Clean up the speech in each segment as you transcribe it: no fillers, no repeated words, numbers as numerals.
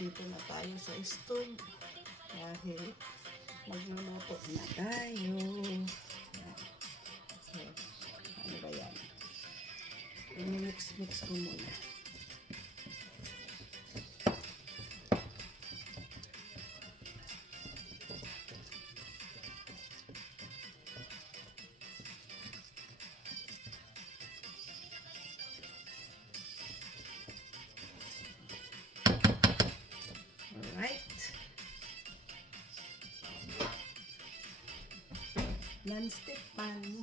dito na tayo sa stove dahil magluluto na tayo. So, ano ba yan? I-mix ko muna. Non-stick pan.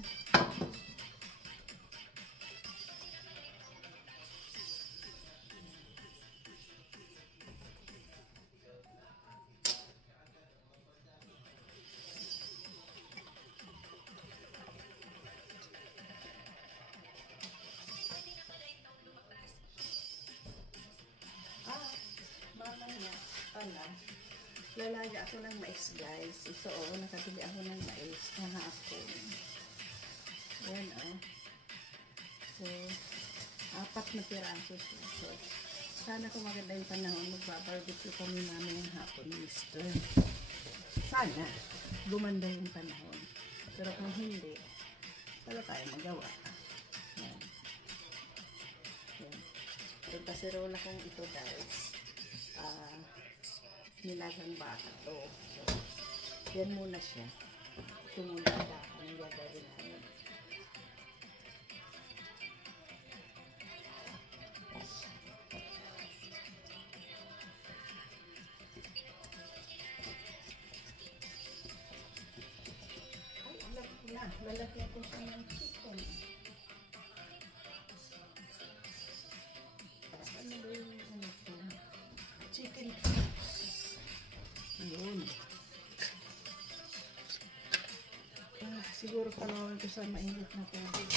Mamaya pala lalagyan ako ng mais, guys. So, nakabili ako ng mais kahapon. Ayan, oh. So, 4 na piraso siya. So, sana kung maganda yung panahon, magbabarbecue kami namin yung hapon, mister. Sana, gumanda yung panahon. Pero kung hindi, wala tayo magawa. Ayan. Ayan. So, kasirola kong ito, guys. Nilagang baka to. So, yan muna siya. Ito muna ang baka ng gagawin namin. Ay, alam ko na. Lalagyan ko siya ng chicken. Ano ba yung ano ko? Chicken cubes. Ayun. Siguro kalawin ko sa mainit na tubig.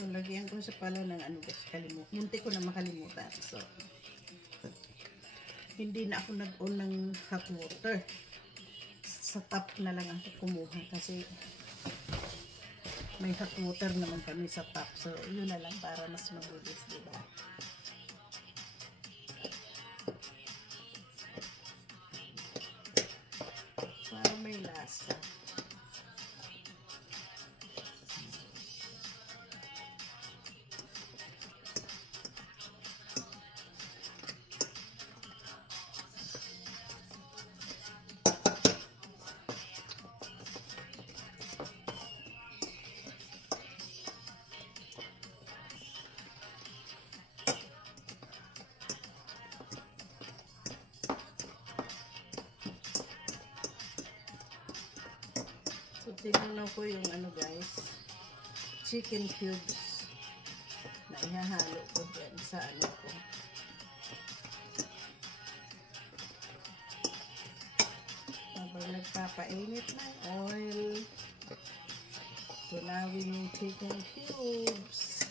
So, lagyan ko sa pala ng ano, munti ko na makalimutan. So, hindi na ako nag-on ng hot water. Sa tap na lang ako kumuha kasi may hot water naman kami sa tap. So, yun na lang para mas mabulis, diba? Para may lasa. So, tinanaw ko yung ano, guys, chicken cubes na ihahalo ko dyan sa ano ko. Habang nagpapainit ng oil, tunawin yung chicken cubes.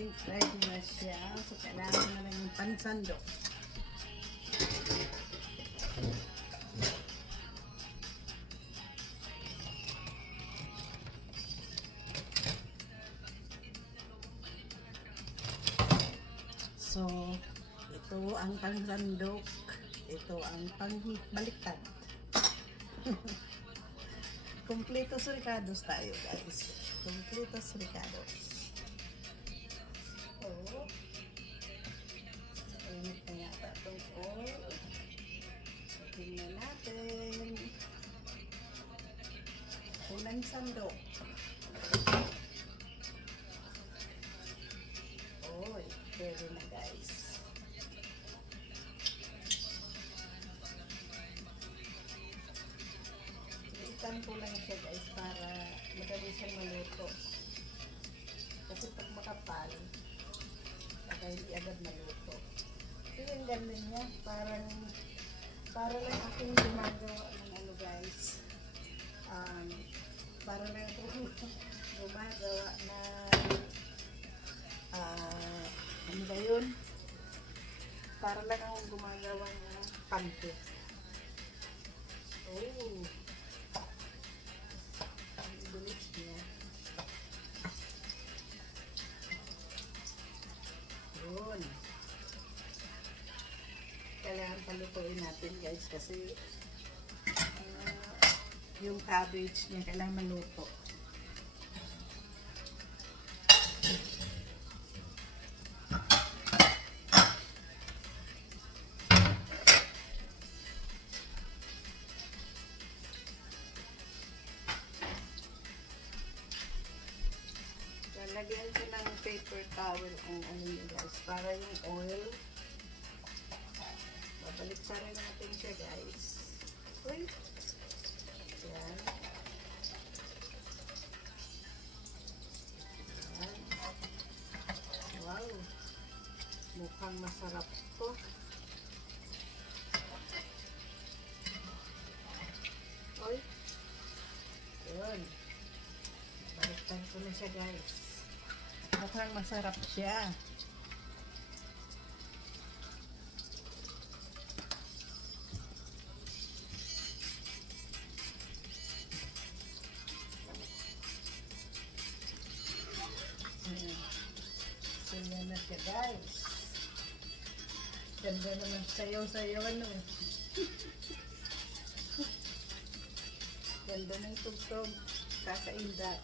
think ready na siya. So, kailangan na lang yung pansandok. So, ito ang pansandok. Ito ang pangbaliktad. Completos ricados tayo, guys. Completos ricados. So, init na yata itong oil. So, tingnan natin. Unang sandok. Oh, pwede na, guys. Ikan ko lang siya, guys, para madali siyang maluto. Kasi pag makapal, baka hindi agad maluto. So, yung ganun niya, para lang akong gumagawa ng ano, guys. Para lang akong gumagawa ng ano ba yun? Para lang akong gumagawa ng pancake. Oh! Ang bilis niya. Yun. Kailangan palutuin natin, guys, kasi yung cabbage niya kailangan maluto. Lagyan ko ng paper towel ang ano niya, guys, para yung oil, babalik sa rin natin siya, guys. Uy! Yan. Yan. Wow! Mukhang masarap to. Uy! Yun. Baliktan ko na siya, guys. Mukhang masarap siya. Ayan. So, yan na siya, guys. Ganda naman sayaw-sayaw, ano. Ganda ng tugtog. Kakainda.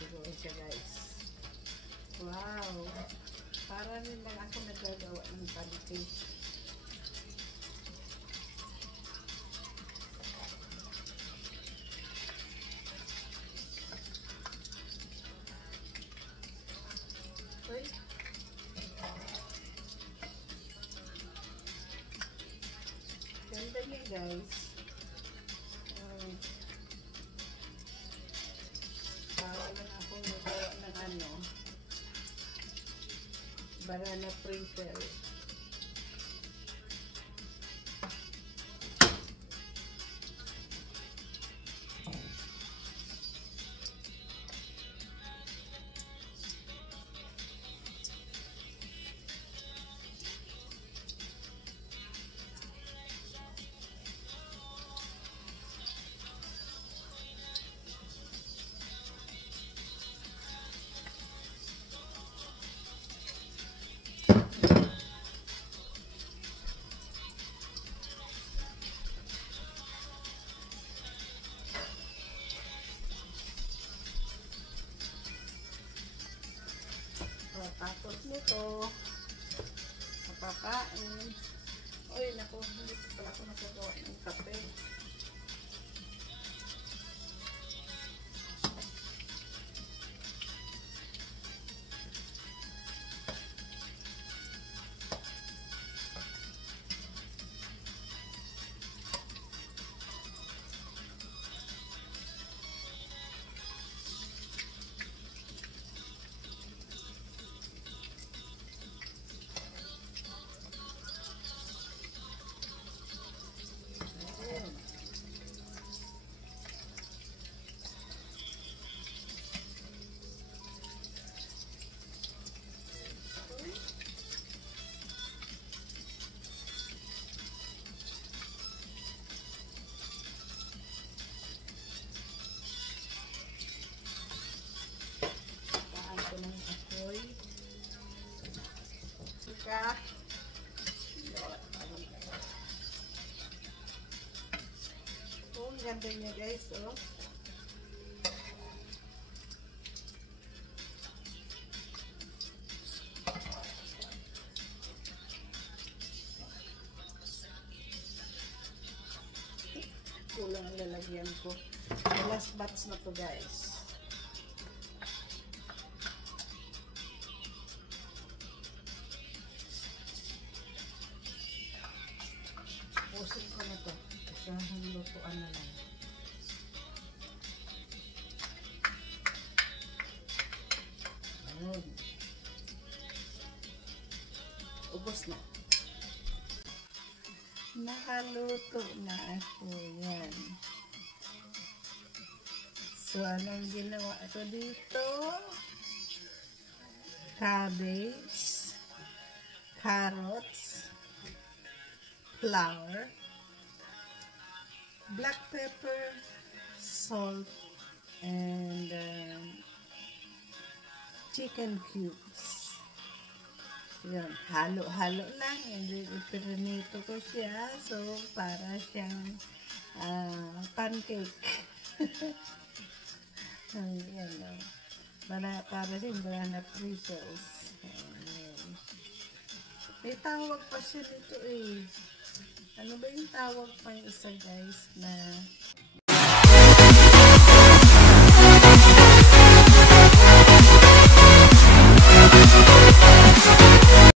Siguro siya, guys. Wow! Para rin lang ako nagagawa ng pancake. Okay. Ganda niya, guys. Para lang ako nagawa ng ano, banana printer. Tapos nito, napakain. Uy, naku, hindi pala ako nakagawa ng kape. ganda niya guys, oh. Kulang ang lalagyan ko. The last batch na to guys. Pusin ko na to. Isang lutuan na lang. Ayun. Ubos na. Nakaluto na ako. Yan. So, anong ginawa ko dito? Cabbage, carrots, flour, black pepper, salt, and chicken cubes. Yun, halo-halo lang. Ipinito ko siya. So, para siyang pancake. Ayan, no? Para siyang banana fritters. Ayan. May tawag pa siya dito eh. Ano ba yung tawag pa yung isa guys na